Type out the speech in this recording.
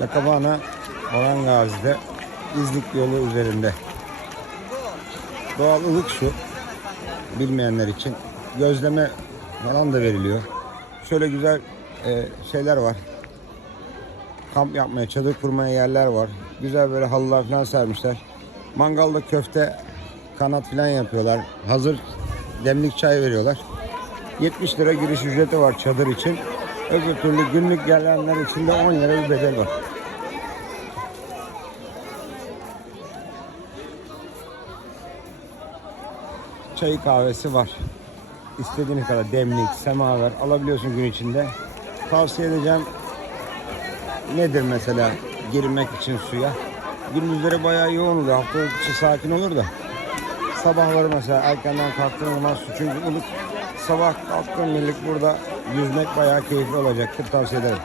Yakabana Orhan Gazi'de İznik yolu üzerinde. Doğal ılık su bilmeyenler için gözleme falan da veriliyor. Şöyle güzel e, şeyler var. Kamp yapmaya, çadır kurmaya yerler var. Güzel böyle halılar falan sermişler. Mangalda köfte, kanat falan yapıyorlar. Hazır demlik çay veriyorlar. 70 lira giriş ücreti var çadır için. Öbür türlü günlük gelenler için de 10 lira bir bedel var. Çayı kahvesi var. İstediğin kadar demlik, semaver alabiliyorsun gün içinde. Tavsiye edeceğim nedir mesela girmek için suya? Gündüzleri bayağı yoğun oluyor. Haftalık içi sakin olur da. Sabahları mesela erkenden kalktığın zaman su çünkü ılık. Sabah kalktığın birlik burada yüzmek bayağı keyifli olacaktır. Tavsiye ederim.